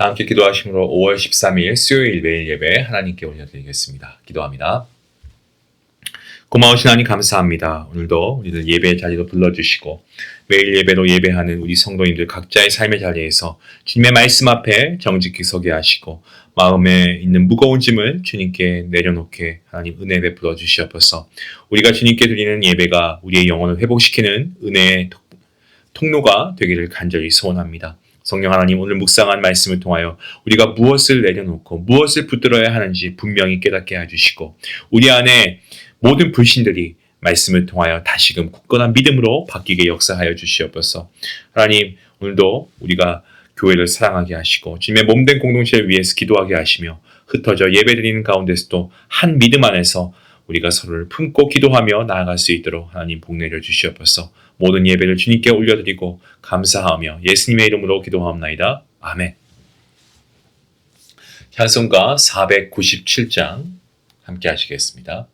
다 함께 기도하심으로 5월 13일 수요일 매일 예배 하나님께 올려드리겠습니다. 기도합니다. 고마우신 하나님 감사합니다. 오늘도 우리를 예배의 자리로 불러주시고 매일 예배로 예배하는 우리 성도님들 각자의 삶의 자리에서 주님의 말씀 앞에 정직히 서게 하시고 마음에 있는 무거운 짐을 주님께 내려놓게 하나님 은혜 베풀어 주시옵소서. 우리가 주님께 드리는 예배가 우리의 영혼을 회복시키는 은혜의 통로가 되기를 간절히 소원합니다. 성령 하나님, 오늘 묵상한 말씀을 통하여 우리가 무엇을 내려놓고 무엇을 붙들어야 하는지 분명히 깨닫게 해주시고 우리 안에 모든 불신들이 말씀을 통하여 다시금 굳건한 믿음으로 바뀌게 역사하여 주시옵소서. 하나님, 오늘도 우리가 교회를 사랑하게 하시고 주님의 몸된 공동체를 위해서 기도하게 하시며 흩어져 예배드리는 가운데서도 한 믿음 안에서 우리가 서로를 품고 기도하며 나아갈 수 있도록 하나님 복 내려 주시옵소서. 모든 예배를 주님께 올려드리고 감사하며 예수님의 이름으로 기도하옵나이다. 아멘. 찬송가 497장 함께 하시겠습니다.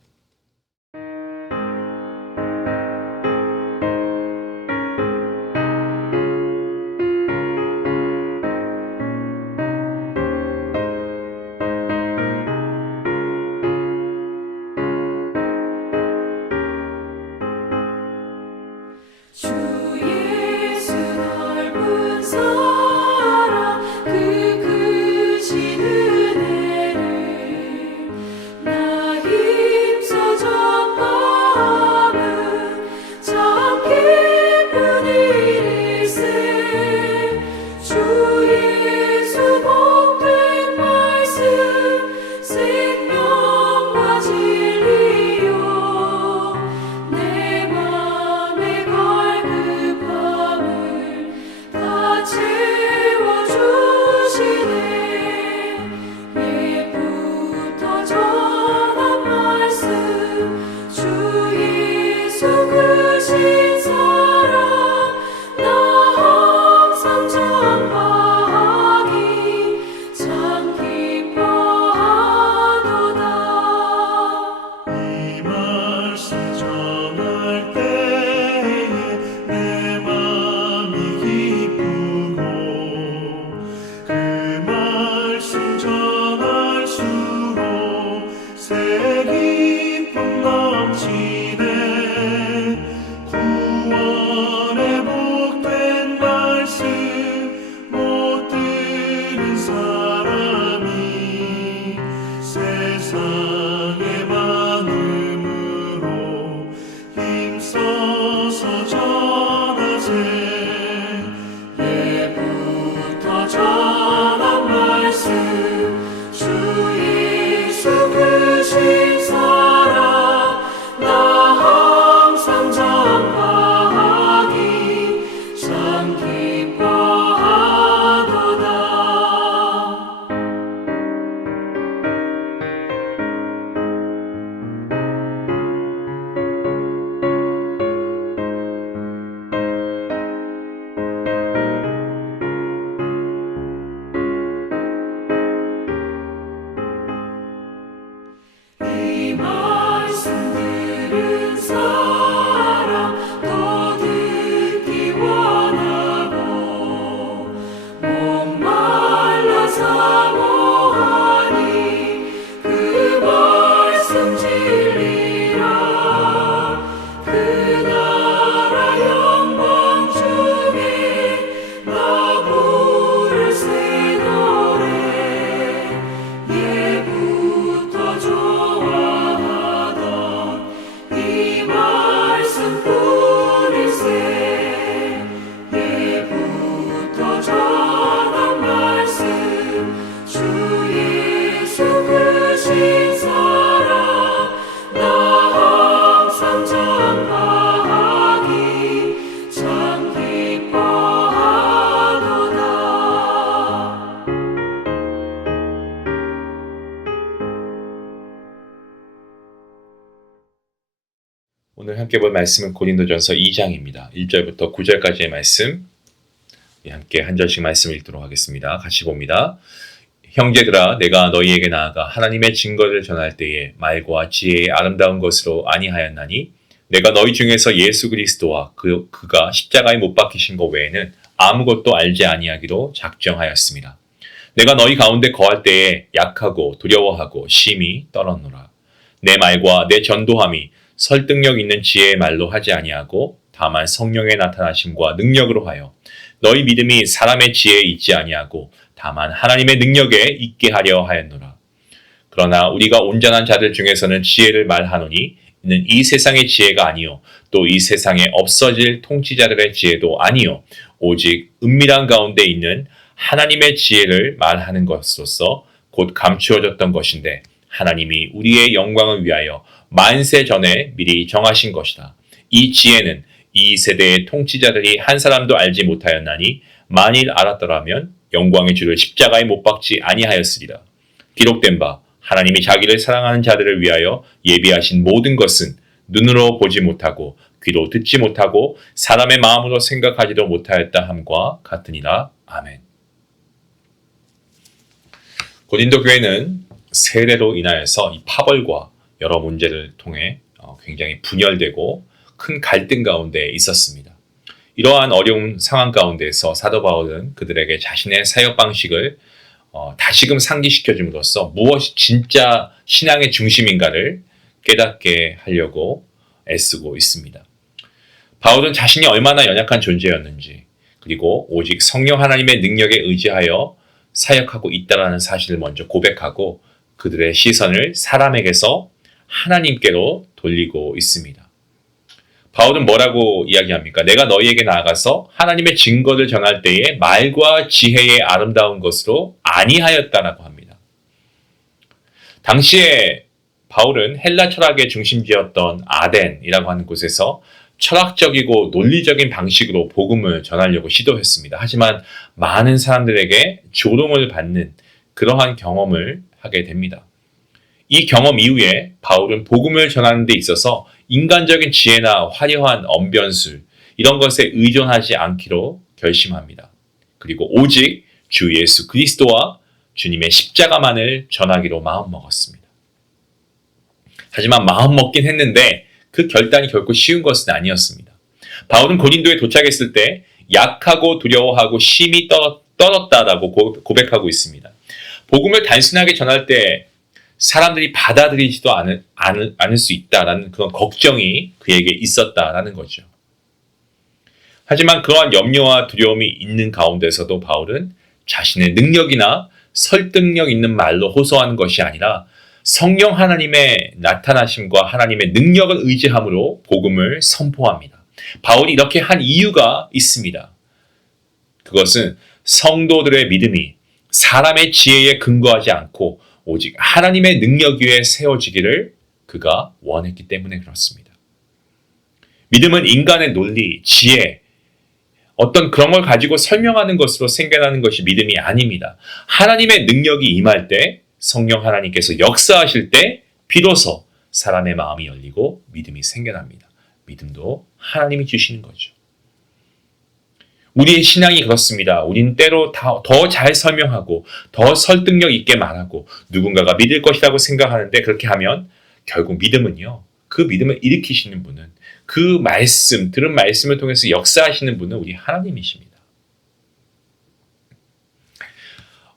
오늘 함께 볼 말씀은 고린도전서 2장입니다. 1절부터 9절까지의 말씀 함께 한 절씩 말씀을 읽도록 하겠습니다. 같이 봅니다. 형제들아, 내가 너희에게 나아가 하나님의 증거를 전할 때에 말과 지혜의 아름다운 것으로 아니하였나니 내가 너희 중에서 예수 그리스도와 그가 십자가에 못 박히신 것 외에는 아무것도 알지 아니하기로 작정하였습니다. 내가 너희 가운데 거할 때에 약하고 두려워하고 심히 떨었노라. 내 말과 내 전도함이 설득력 있는 지혜의 말로 하지 아니하고 다만 성령의 나타나심과 능력으로 하여 너희 믿음이 사람의 지혜에 있지 아니하고 다만 하나님의 능력에 있게 하려 하였노라. 그러나 우리가 온전한 자들 중에서는 지혜를 말하노니 이는 이 세상의 지혜가 아니요 또 이 세상에 없어질 통치자들의 지혜도 아니요 오직 은밀한 가운데 있는 하나님의 지혜를 말하는 것으로서 곧 감추어졌던 것인데 하나님이 우리의 영광을 위하여 만세 전에 미리 정하신 것이다. 이 지혜는 이 세대의 통치자들이 한 사람도 알지 못하였나니 만일 알았더라면 영광의 주를 십자가에 못 박지 아니하였으리라. 기록된 바 하나님이 자기를 사랑하는 자들을 위하여 예비하신 모든 것은 눈으로 보지 못하고 귀로 듣지 못하고 사람의 마음으로 생각하지도 못하였다 함과 같으니라. 아멘. 고린도 교회는 세례로 인하여서 이 파벌과 여러 문제를 통해 굉장히 분열되고 큰 갈등 가운데 있었습니다. 이러한 어려운 상황 가운데서 사도 바울은 그들에게 자신의 사역 방식을 다시금 상기시켜줌으로써 무엇이 진짜 신앙의 중심인가를 깨닫게 하려고 애쓰고 있습니다. 바울은 자신이 얼마나 연약한 존재였는지 그리고 오직 성령 하나님의 능력에 의지하여 사역하고 있다는 사실을 먼저 고백하고 그들의 시선을 사람에게서 하나님께로 돌리고 있습니다. 바울은 뭐라고 이야기합니까? 내가 너희에게 나아가서 하나님의 증거를 전할 때에 말과 지혜의 아름다운 것으로 아니하였다라고 합니다. 당시에 바울은 헬라 철학의 중심지였던 아덴이라고 하는 곳에서 철학적이고 논리적인 방식으로 복음을 전하려고 시도했습니다. 하지만 많은 사람들에게 조롱을 받는 그러한 경험을 하게 됩니다. 이 경험 이후에 바울은 복음을 전하는 데 있어서 인간적인 지혜나 화려한 언변술 이런 것에 의존하지 않기로 결심합니다. 그리고 오직 주 예수 그리스도와 주님의 십자가만을 전하기로 마음먹었습니다. 하지만 마음먹긴 했는데 그 결단이 결코 쉬운 것은 아니었습니다. 바울은 고린도에 도착했을 때 약하고 두려워하고 심히 떨었다라고 고백하고 있습니다. 복음을 단순하게 전할 때 사람들이 받아들이지도 않을 수 있다라는 그런 걱정이 그에게 있었다라는 거죠. 하지만 그러한 염려와 두려움이 있는 가운데서도 바울은 자신의 능력이나 설득력 있는 말로 호소하는 것이 아니라 성령 하나님의 나타나심과 하나님의 능력을 의지함으로 복음을 선포합니다. 바울이 이렇게 한 이유가 있습니다. 그것은 성도들의 믿음이 사람의 지혜에 근거하지 않고 오직 하나님의 능력 위에 세워지기를 그가 원했기 때문에 그렇습니다. 믿음은 인간의 논리, 지혜, 어떤 그런 걸 가지고 설명하는 것으로 생겨나는 것이 믿음이 아닙니다. 하나님의 능력이 임할 때 성령 하나님께서 역사하실 때 비로소 사람의 마음이 열리고 믿음이 생겨납니다. 믿음도 하나님이 주시는 거죠. 우리의 신앙이 그렇습니다. 우리는 때로 더 잘 설명하고 더 설득력 있게 말하고 누군가가 믿을 것이라고 생각하는데 그렇게 하면 결국 믿음은요. 그 믿음을 일으키시는 분은 그 말씀, 들은 말씀을 통해서 역사하시는 분은 우리 하나님이십니다.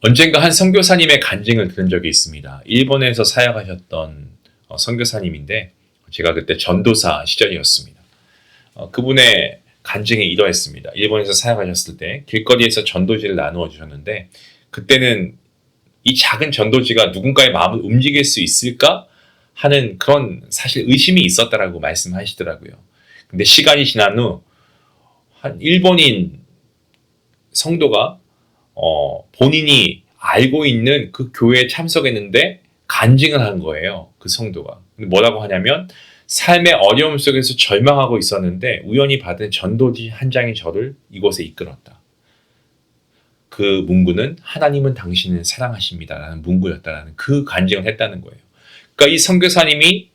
언젠가 한 선교사님의 간증을 들은 적이 있습니다. 일본에서 사역하셨던 선교사님인데 제가 그때 전도사 시절이었습니다. 그분의 간증이 이러했습니다. 일본에서 사역하셨을 때 길거리에서 전도지를 나누어 주셨는데 그때는 이 작은 전도지가 누군가의 마음을 움직일 수 있을까 하는 그런 사실 의심이 있었다라고 말씀하시더라고요. 근데 시간이 지난 후 한 일본인 성도가 본인이 알고 있는 그 교회에 참석했는데 간증을 한 거예요. 그 성도가. 근데 뭐라고 하냐면 삶의 어려움 속에서 절망하고 있었는데 우연히 받은 전도지 한 장이 저를 이곳에 이끌었다. 그 문구는 하나님은 당신을 사랑하십니다라는 문구였다라는 그 간증을 했다는 거예요. 그러니까 이 선교사님이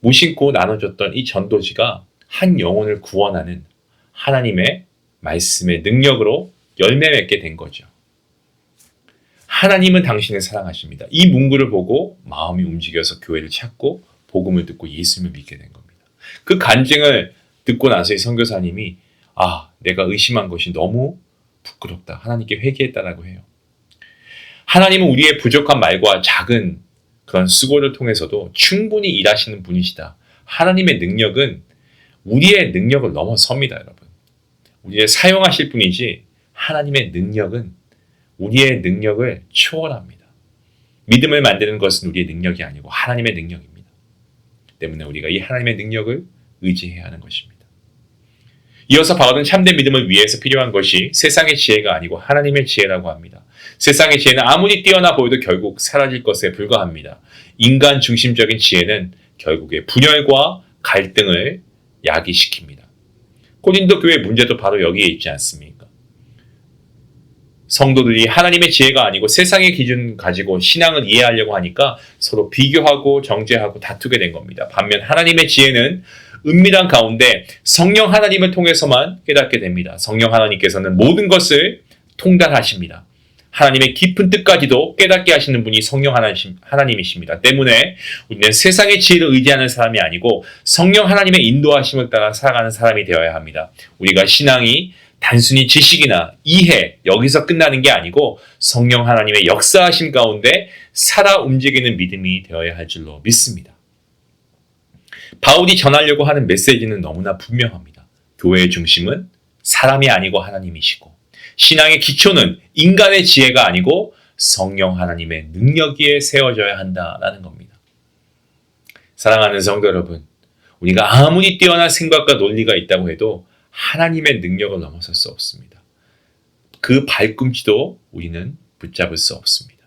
무심코 나눠줬던 이 전도지가 한 영혼을 구원하는 하나님의 말씀의 능력으로 열매 맺게 된 거죠. 하나님은 당신을 사랑하십니다. 이 문구를 보고 마음이 움직여서 교회를 찾고 복음을 듣고 예수님을 믿게 된 겁니다. 그 간증을 듣고 나서 이 선교사님이 내가 의심한 것이 너무 부끄럽다. 하나님께 회개했다라고 해요. 하나님은 우리의 부족한 말과 작은 그런 수고를 통해서도 충분히 일하시는 분이시다. 하나님의 능력은 우리의 능력을 넘어섭니다, 여러분. 우리의 사용하실 분이지 하나님의 능력은 우리의 능력을 초월합니다. 믿음을 만드는 것은 우리의 능력이 아니고 하나님의 능력입니다. 때문에 우리가 이 하나님의 능력을 의지해야 하는 것입니다. 이어서 바울은 참된 믿음을 위해서 필요한 것이 세상의 지혜가 아니고 하나님의 지혜라고 합니다. 세상의 지혜는 아무리 뛰어나 보여도 결국 사라질 것에 불과합니다. 인간 중심적인 지혜는 결국에 분열과 갈등을 야기시킵니다. 고린도 교회 문제도 바로 여기에 있지 않습니까? 성도들이 하나님의 지혜가 아니고 세상의 기준 가지고 신앙을 이해하려고 하니까 서로 비교하고 정죄하고 다투게 된 겁니다. 반면 하나님의 지혜는 은밀한 가운데 성령 하나님을 통해서만 깨닫게 됩니다. 성령 하나님께서는 모든 것을 통달하십니다. 하나님의 깊은 뜻까지도 깨닫게 하시는 분이 성령 하나님이십니다. 때문에 우리는 세상의 지혜를 의지하는 사람이 아니고 성령 하나님의 인도하심을 따라 살아가는 사람이 되어야 합니다. 우리가 신앙이 단순히 지식이나 이해 여기서 끝나는 게 아니고 성령 하나님의 역사하심 가운데 살아 움직이는 믿음이 되어야 할 줄로 믿습니다. 바울이 전하려고 하는 메시지는 너무나 분명합니다. 교회의 중심은 사람이 아니고 하나님이시고 신앙의 기초는 인간의 지혜가 아니고 성령 하나님의 능력 위에 세워져야 한다라는 겁니다. 사랑하는 성도 여러분, 우리가 아무리 뛰어난 생각과 논리가 있다고 해도 하나님의 능력을 넘어설 수 없습니다. 그 발꿈치도 우리는 붙잡을 수 없습니다.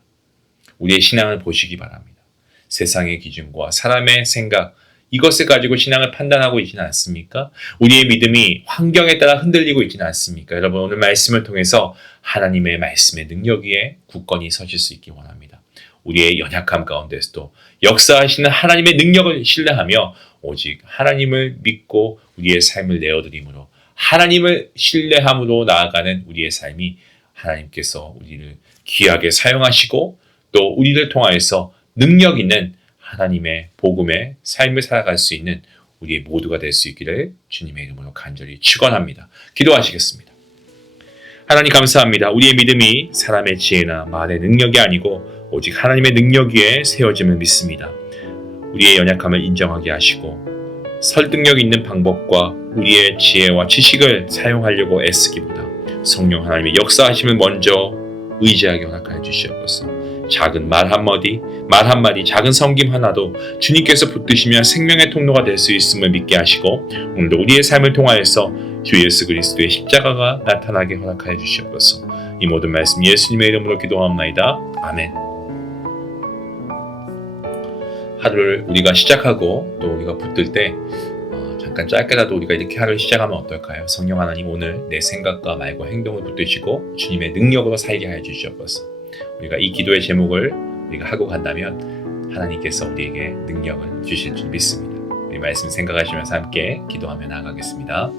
우리의 신앙을 보시기 바랍니다. 세상의 기준과 사람의 생각, 이것을 가지고 신앙을 판단하고 있지는 않습니까? 우리의 믿음이 환경에 따라 흔들리고 있지는 않습니까? 여러분, 오늘 말씀을 통해서 하나님의 말씀의 능력 위에 굳건히 서실 수 있기 원합니다. 우리의 연약함 가운데서도 역사하시는 하나님의 능력을 신뢰하며 오직 하나님을 믿고 우리의 삶을 내어드림으로 하나님을 신뢰함으로 나아가는 우리의 삶이 하나님께서 우리를 귀하게 사용하시고 또 우리를 통하여서 능력 있는 하나님의 복음의 삶을 살아갈 수 있는 우리 모두가 될 수 있기를 주님의 이름으로 간절히 축원합니다. 기도하시겠습니다. 하나님 감사합니다. 우리의 믿음이 사람의 지혜나 말의 능력이 아니고 오직 하나님의 능력 위에 세워짐을 믿습니다. 우리의 연약함을 인정하게 하시고 설득력 있는 방법과 우리의 지혜와 지식을 사용하려고 애쓰기보다 성령 하나님의 역사하심을 먼저 의지하게 허락하여 주시옵소서. 작은 말 한마디, 작은 섬김 하나도 주님께서 붙드시면 생명의 통로가 될 수 있음을 믿게 하시고 오늘도 우리의 삶을 통하여서 주 예수 그리스도의 십자가가 나타나게 허락하여 주시옵소서. 이 모든 말씀 예수님의 이름으로 기도하옵나이다. 아멘. 하루를 우리가 시작하고 또 우리가 붙들 때 잠깐 짧게라도 우리가 이렇게 하루를 시작하면 어떨까요? 성령 하나님 오늘 내 생각과 말과 행동을 붙드시고 주님의 능력으로 살게 하여 주시옵소서. 우리가 이 기도의 제목을 우리가 하고 간다면 하나님께서 우리에게 능력을 주실 줄 믿습니다. 우리 말씀 생각하시면서 함께 기도하며 나아가겠습니다.